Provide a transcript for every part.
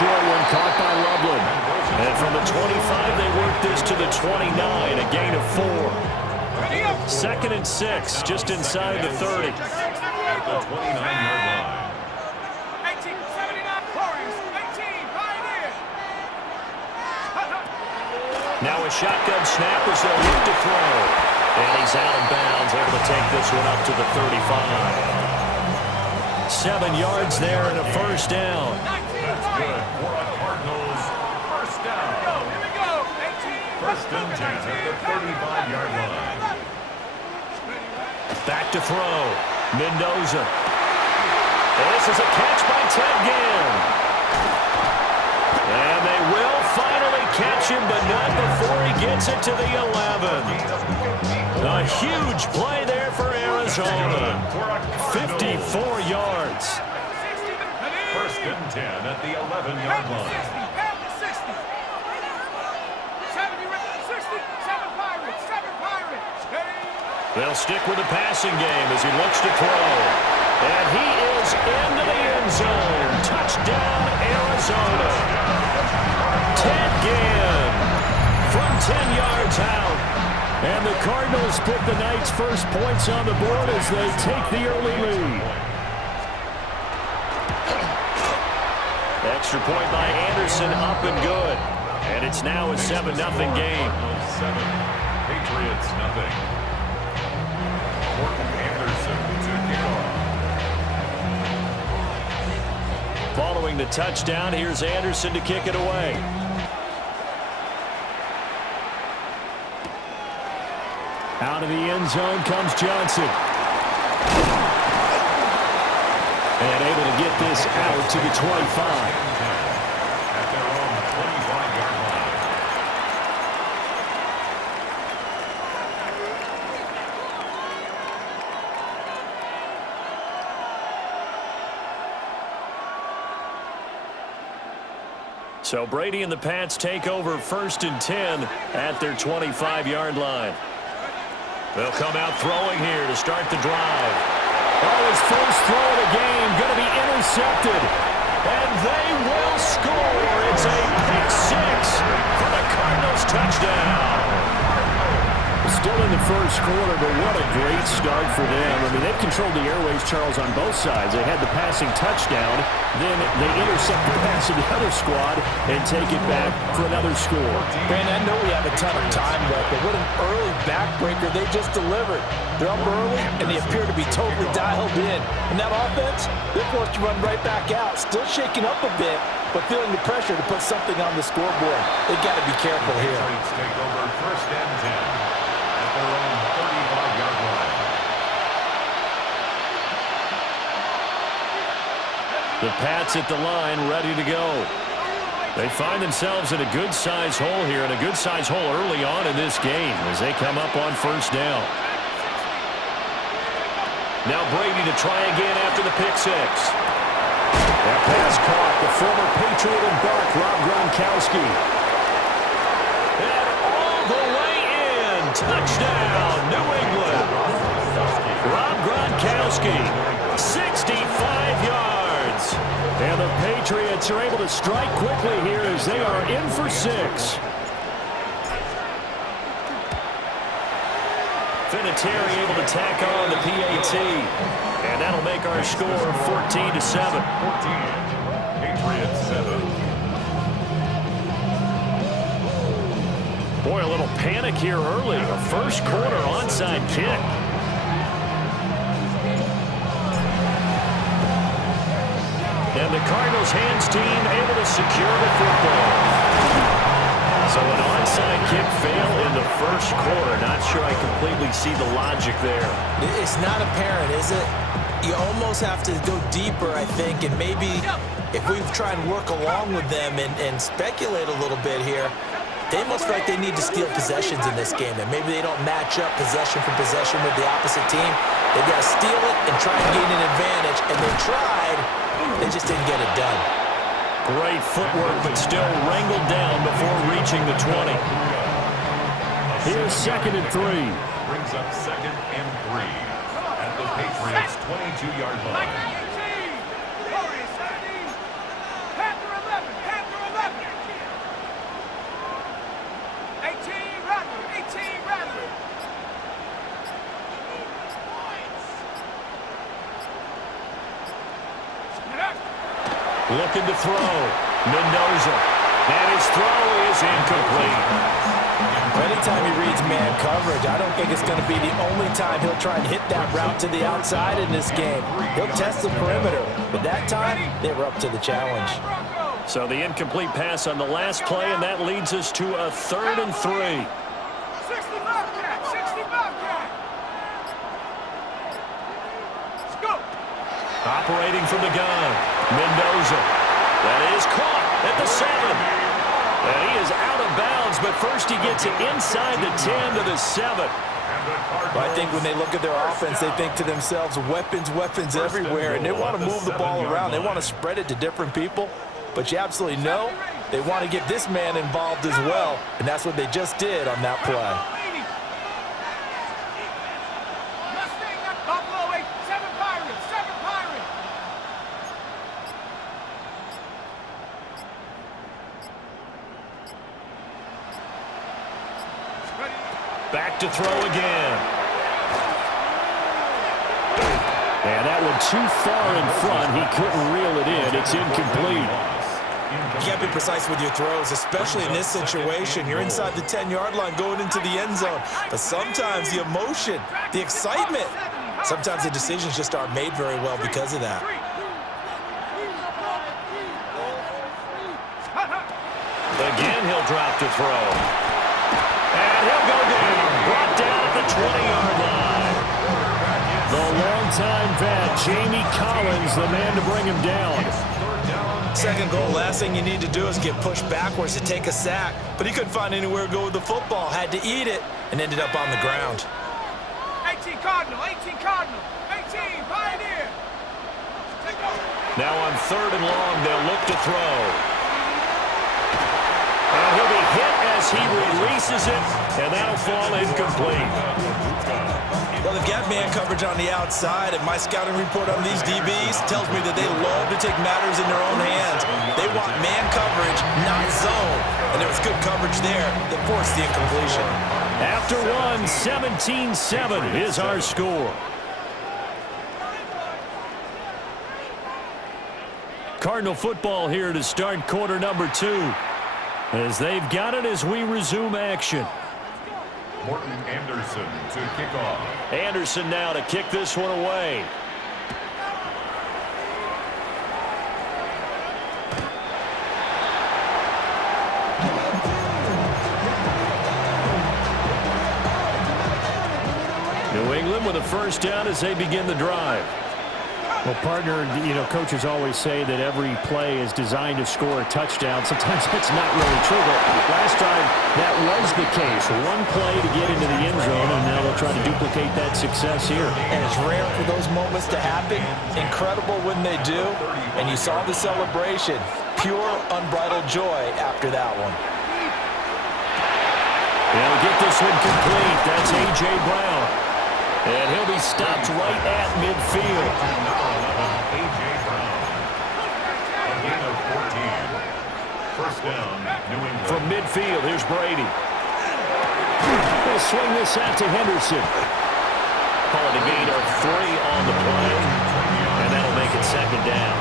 short one caught by Loveland. And from the 25, they work this to the 29, a gain of 4. Second and 6, just inside the 30. At the 29-yard line. Now a shotgun snap as they'll look to throw. And he's out of bounds, able to take this one up to the 35. 7 yards there and a first down. That's good for a Cardinals first down. Here we go. 18. First and 10 at the 35-yard line. Back to throw. Mendoza. And this is a catch by Ted Ginn. And they will finally catch him, but not before he gets it to the 11. A huge play there for Arizona. 54 yards. First and 10 at the 11-yard line. 7 Pirates. They'll stick with the passing game as he looks to throw. And he is into the end zone. Touchdown, Arizona. Ted Ginn from 10 yards out. And the Cardinals put the night's first points on the board as they take the early lead. Extra point by Anderson, up and good. And it's now a 7-0 game. 7, Patriots nothing. Morton Anderson to kick off. Following the touchdown, here's Anderson to kick it away. Out of the end zone comes Johnson. And able to get this out to the 25. At their own 25-yard line. So Brady and the Pats take over first and 10 at their 25-yard line. They'll come out throwing here to start the drive. Oh, his first throw of the game going to be intercepted. And they will score. It's a pick six for the Cardinals touchdown. Still in the first quarter, but what a great start for them. I mean, they've controlled the airways, Charles, on both sides. They had the passing touchdown, then they intercept the pass of the other squad and take it back for another score. Man, I know we have a ton of time left, but what an early backbreaker they just delivered. They're up early, and they appear to be totally dialed in. And that offense, they're forced to run right back out, still shaking up a bit, but feeling the pressure to put something on the scoreboard. They've got to be careful here. Patriots take over first and 10. Their own 35-yard line. The Pats at the line, ready to go. They find themselves in a good-sized hole here, and a good-sized hole early on in this game as they come up on first down. Now Brady to try again after the pick six. That pass caught. The former Patriot and Buck, Rob Gronkowski. And all the way in. Touchdown, New England. Rob Gronkowski, 65 yards. And the Patriots are able to strike quickly here as they are in for 6. Vinatieri able to tack on the PAT. And that'll make our score 14-7. 14. Patriots 7. Boy, a little panic here early. A first quarter onside kick. And the Cardinals hands team able to secure the football. So an onside kick fail in the first quarter. Not sure I completely see the logic there. It's not apparent, is it? You almost have to go deeper, I think, and maybe if we try and work along with them and speculate a little bit here, they must feel like they need to steal possessions in this game. And maybe they don't match up possession for possession with the opposite team. They've got to steal it and try and gain an advantage. And they tried. They just didn't get it done. Great footwork, but still wrangled down before reaching the 20. Here's second and 3. Brings up second and 3 at the Patriots' 22-yard line. Looking to throw. Mendoza. And his throw is incomplete. Anytime he reads man coverage, I don't think it's going to be the only time he'll try and hit that route to the outside in this game. He'll test the perimeter, but that time, they were up to the challenge. So the incomplete pass on the last play, and that leads us to a 3rd and 3. 60 Bobcat, 60 Bobcat. Let's go. Operating from the gun. Mendoza. That is caught at the 7. And he is out of bounds, but first he gets it inside the 10 to the 7. Well, I think when they look at their offense, they think to themselves, weapons, weapons everywhere, and they want to move the ball around. They want to spread it to different people, but you absolutely know they want to get this man involved as well, and that's what they just did on that play. Buffalo 8, 7 Pirates, 7 Pirates. Back to throw again. And that one too far in front. He couldn't reel it in. It's incomplete. You can't be precise with your throws, especially in this situation. You're inside the 10-yard line going into the end zone. But sometimes the emotion, the excitement, sometimes the decisions just aren't made very well because of that. Again, he'll drop to throw. And he'll go down. Brought down at the 20-yard line. The longtime vet, Jamie Collins, the man to bring him down. Second goal, last thing you need to do is get pushed backwards to take a sack. But he couldn't find anywhere to go with the football. Had to eat it and ended up on the ground. 18 Cardinal, 18 Cardinal, 18 Pioneer. Now on 3rd and long, they'll look to throw. And he'll be hit as he releases it, and that'll fall incomplete. Well, they've got man coverage on the outside, and my scouting report on these DBs tells me that they love to take matters in their own hands. They want man coverage, not zone. And there was good coverage there that forced the incompletion. After one, 17-7 is our score. Cardinal football here to start quarter number 2. As they've got it as we resume action. Morton Anderson to kick off. Anderson now to kick this one away. New England with a first down as they begin the drive. Well, partner, coaches always say that every play is designed to score a touchdown. Sometimes that's not really true, but last time that was the case. One play to get into the end zone, and now they'll try to duplicate that success here. And it's rare for those moments to happen. Incredible when they do. And you saw the celebration. Pure, unbridled joy after that one. They'll get this one complete. That's A.J. Brown. And he'll be stopped right at midfield. A.J. Brown. A gain of 14. First down, New England. From midfield, here's Brady. He'll swing this out to Henderson. Call it a gain of 3 on the play. And that'll make it second down.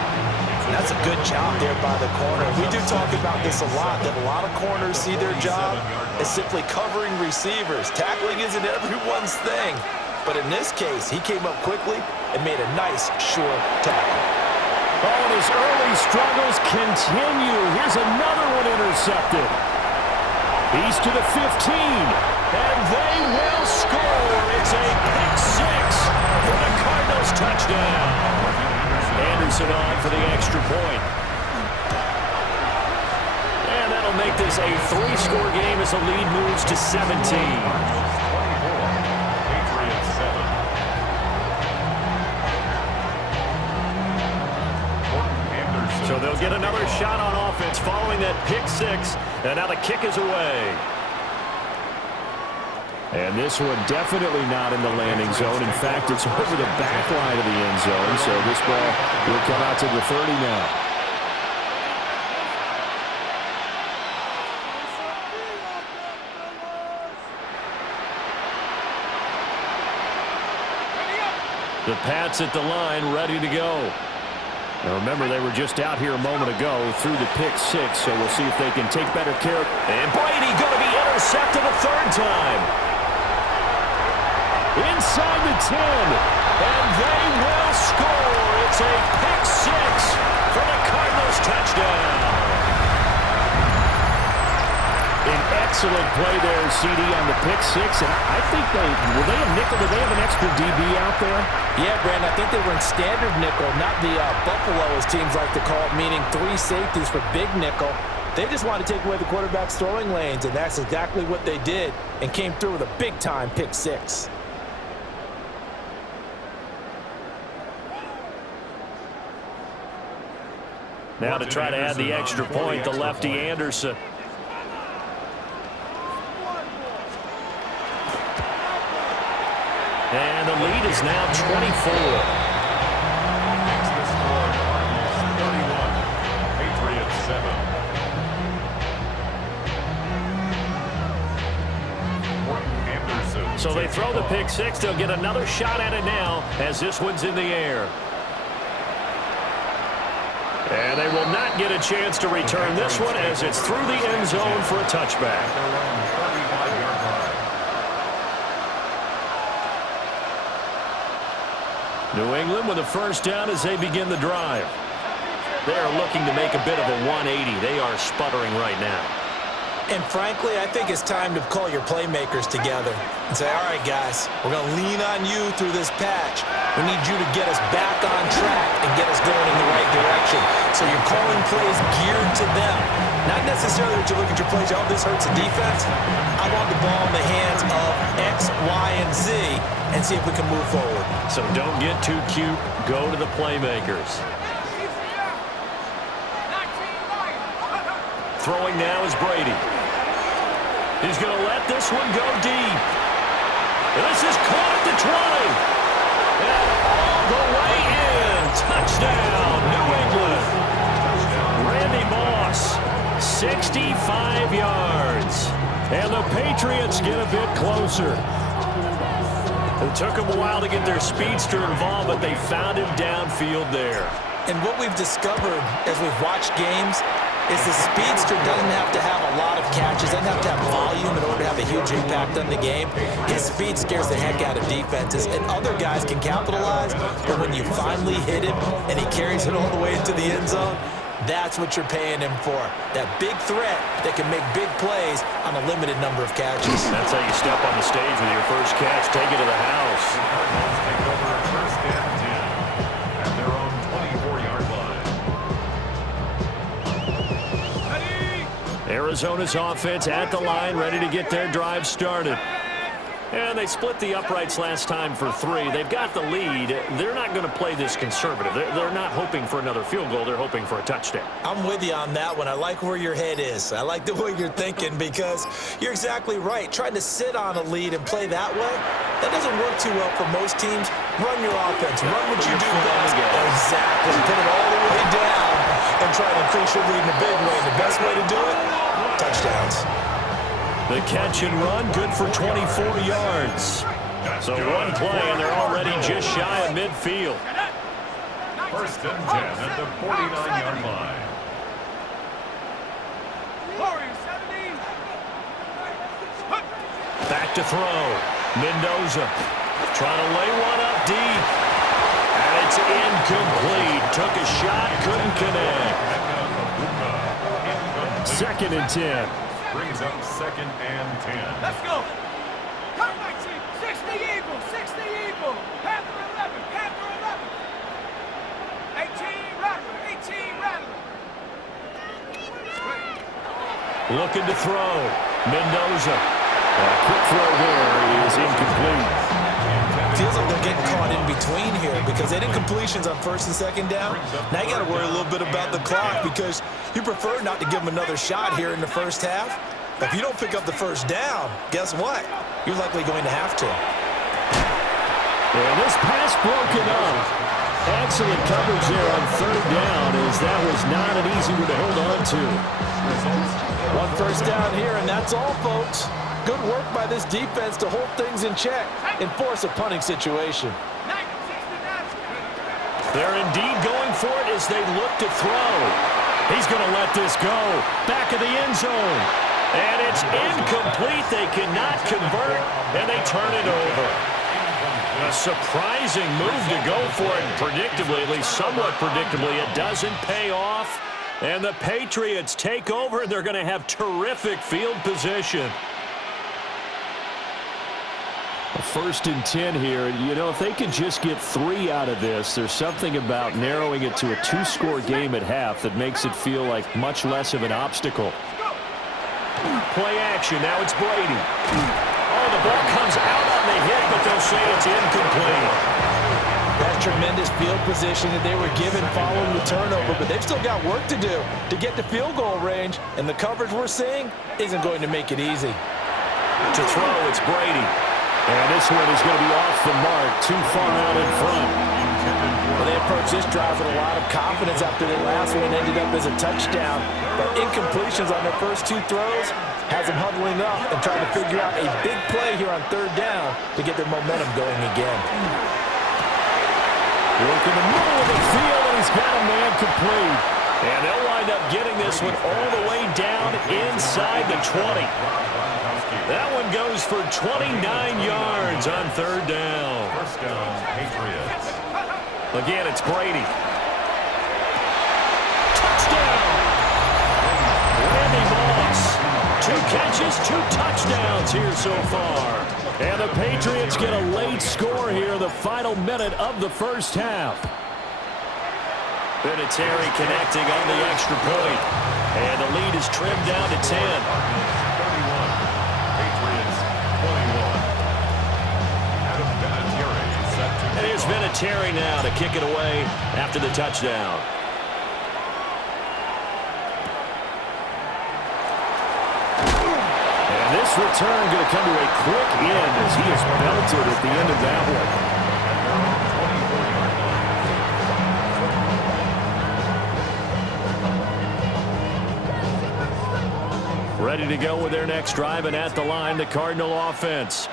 That's a good job there by the corner. We do talk about this a lot, that a lot of corners see their job as simply covering receivers. Tackling isn't everyone's thing. But in this case, he came up quickly and made a nice, sure tackle. Oh, and his early struggles continue. Here's another one intercepted. He's to the 15, and they will score. It's a pick 6 for the Cardinals touchdown. Anderson on for the extra point. And that'll make this a 3-score game as the lead moves to 17. So they'll get another shot on offense following that pick 6. And now the kick is away. And this one definitely not in the landing zone. In fact, it's over the back line of the end zone. So this ball will come out to the 30 now. The Pats at the line, ready to go. Now remember, they were just out here a moment ago through the pick six, so we'll see if they can take better care. And Brady going to be intercepted a third time. Inside the 10, and they will score. It's a pick six for the Cardinals touchdown. An excellent play there, CD, on the pick six. And I think will they have nickel? Do they have an extra DB out there? Yeah, Brandon, I think they were in standard nickel, not the Buffalo, as teams like to call it, meaning 3 safeties for big nickel. They just wanted to take away the quarterback's throwing lanes, and that's exactly what they did, and came through with a big-time pick six. Now to try to add the extra point, the lefty Anderson. And the lead is now 24. Makes the score Cardinals 31, Patriots 7. So they throw the pick six. They'll get another shot at it now as this one's in the air. And they will not get a chance to return this one as it's through the end zone for a touchback. New England with a first down as they begin the drive. They are looking to make a bit of a 180. They are sputtering right now. And frankly, I think it's time to call your playmakers together and say, all right, guys, we're going to lean on you through this patch. We need you to get us back on track and get us going in the right direction. So you're calling plays geared to them. Not necessarily that you look at your plays, oh, this hurts the defense. I want the ball in the hands of X, Y, and Z and see if we can move forward. So don't get too cute. Go to the playmakers. Throwing now is Brady. He's going to let this one go deep. And this is caught at the 20. And all the way in. Touchdown, New England. Randy Moss, 65 yards. And the Patriots get a bit closer. It took them a while to get their speedster involved, but they found him downfield there. And what we've discovered as we've watched games is the speedster doesn't have to have a lot of catches, doesn't have to have volume in order to have a huge impact on the game. His speed scares the heck out of defenses, and other guys can capitalize, but when you finally hit him and he carries it all the way into the end zone, that's what you're paying him for. That big threat that can make big plays on a limited number of catches. That's how you step on the stage with your first catch. Take it to the house. Take over first and 10 at their own 24-yard line. Arizona's offense at the line, ready to get their drive started. And they split the uprights last time for 3. They've got the lead. They're not going to play this conservative. They're not hoping for another field goal. They're hoping for a touchdown. I'm with you on that one. I like where your head is. I like the way you're thinking because you're exactly right. Trying to sit on a lead and play that way, that doesn't work too well for most teams. Run your offense. Run what you do best. Exactly. Put it all the way down and try to increase your lead in a big way. The best way to do it, touchdowns. The catch and run, good for 24 yards. So one play, and they're already just shy of midfield. First and 10 at the 49-yard line. Back to throw. Mendoza trying to lay one up deep. And it's incomplete. Took a shot, couldn't connect. Second and 10. Brings up second and 10. Let's go. Come my team. 60 Eagles. 60 Eagles. Panther 11. Panther 11. 18 Rattler. 18 Rattler. Looking to throw. Mendoza. A quick throw there is incomplete. Feels like they're getting caught in between here because they did completions on first and second down. Now you got to worry a little bit about the clock because you prefer not to give them another shot here in the first half. But if you don't pick up the first down, guess what? You're likely going to have to. And this pass broken up. Excellent coverage there on third down as that was not an easy one to hold on to. One first down here, and that's all, folks. Good work by this defense to hold things in check and force a punting situation. They're indeed going for it as they look to throw. He's going to let this go. Back of the end zone. And it's incomplete. They cannot convert, and they turn it over. A surprising move to go for it. Predictably, at least somewhat predictably, it doesn't pay off. And the Patriots take over. They're going to have terrific field position. A 1st and 10 here. You know, if they can just get 3 out of this, there's something about narrowing it to a 2-score game at half that makes it feel like much less of an obstacle. Play action. Now it's Brady. Oh, the ball comes out on the hit, but they'll say it's incomplete. That tremendous field position that they were given following the turnover, but they've still got work to do to get to field goal range, and the coverage we're seeing isn't going to make it easy. To throw, it's Brady. And this one is going to be off the mark, too far out in front. Well, they approached this drive with a lot of confidence after their last one ended up as a touchdown. But incompletions on their first 2 throws has them huddling up and trying to figure out a big play here on 3rd down to get their momentum going again. Look in the middle of the field, and he's got a man complete. And they'll wind up getting this one all the way down inside the 20. That one goes for 29 yards on 3rd down. 1st down, Patriots. Again, it's Brady. Touchdown! Randy Moss. 2 catches, 2 touchdowns here so far. And the Patriots get a late score here, the final minute of the 1st half. Vinatieri connecting on the extra point. And the lead is trimmed down to 10. And here's Vinatieri now to kick it away after the touchdown. And this return going to come to a quick end as he is belted at the end of that one. Ready to go with their next drive, and at the line, the Cardinal offense.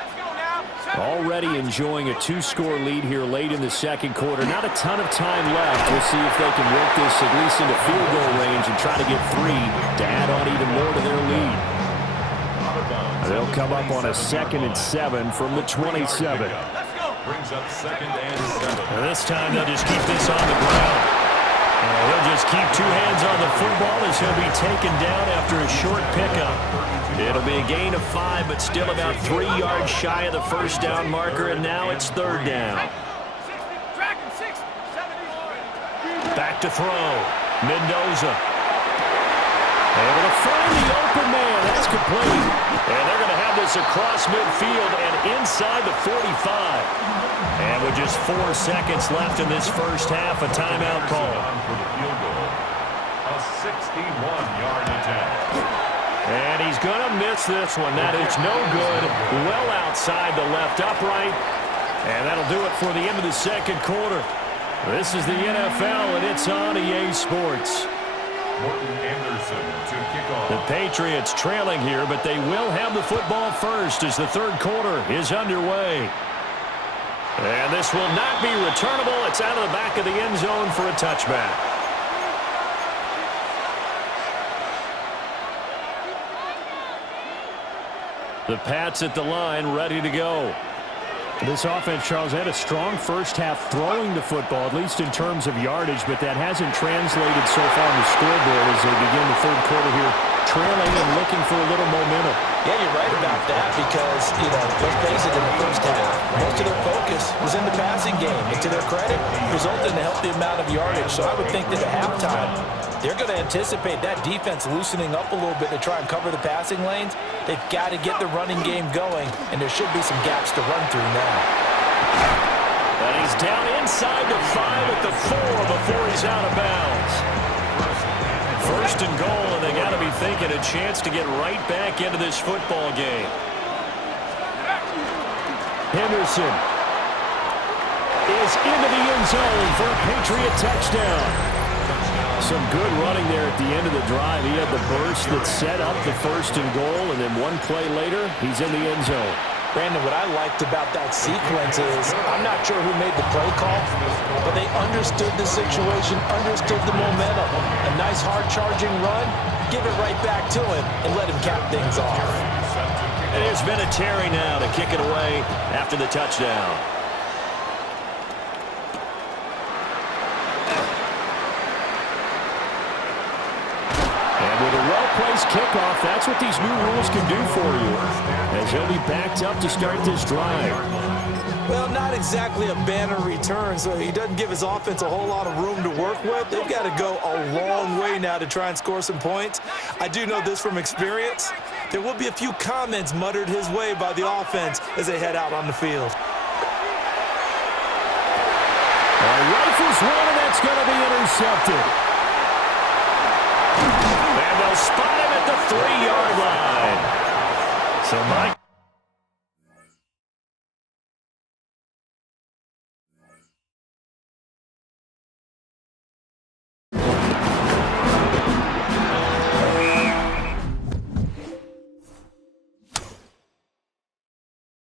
Already enjoying a 2-score lead here late in the 2nd quarter. Not a ton of time left. We'll see if they can work this at least into field goal range and try to get 3 to add on even more to their lead. They'll come up on a 2nd and 7 from the 27. Brings up 2nd and 7. And this time they'll just keep this on the ground. He'll just keep 2 hands on the football as he'll be taken down after a short pickup. It'll be a gain of 5, but still about 3 yards shy of the 1st down marker, and now it's 3rd down. Back to throw. Mendoza. Able to find the open man. That's complete. And they're going to have this across midfield and inside the 45. And with just 4 seconds left in this 1st half, a timeout call. For the field goal. A 61-yard attempt. And he's going to miss this one. That is no good. Well outside the left upright. And that'll do it for the end of the 2nd quarter. This is the NFL, and it's on EA Sports. Morton Anderson to kick off. The Patriots trailing here, but they will have the football first as the 3rd quarter is underway. And this will not be returnable. It's out of the back of the end zone for a touchback. The Pats at the line, ready to go. This offense, Charles, had a strong 1st half throwing the football, at least in terms of yardage, but that hasn't translated so far on the scoreboard as they begin the 3rd quarter here, trailing and looking for a little momentum. Yeah, you're right about that because, let's face it, in the 1st half, most of their focus was in the passing game. And to their credit, resulted in a healthy amount of yardage. So I would think that at halftime, they're going to anticipate that defense loosening up a little bit to try and cover the passing lanes. They've got to get the running game going, and there should be some gaps to run through now. And he's down inside the 5 at the 4 before he's out of bounds. 1st and goal, and they got to be thinking a chance to get right back into this football game. Henderson is into the end zone for a Patriot touchdown. Some good running there at the end of the drive. He had the burst that set up the 1st and goal, and then one play later, he's in the end zone. Brandon, what I liked about that sequence is I'm not sure who made the play call, but they understood the situation, understood the momentum. A nice hard-charging run, give it right back to him and let him cap things off. And here's Vinatieri now to kick it away after the touchdown. With a well-placed kickoff, that's what these new rules can do for you, as he'll be backed up to start this drive. Well, not exactly a banner return, so he doesn't give his offense a whole lot of room to work with. They've got to go a long way now to try and score some points. I do know this from experience. There will be a few comments muttered his way by the offense as they head out on the field. Rifles one, and that's going to be intercepted. And they'll spot him at the 3-yard line. So Mike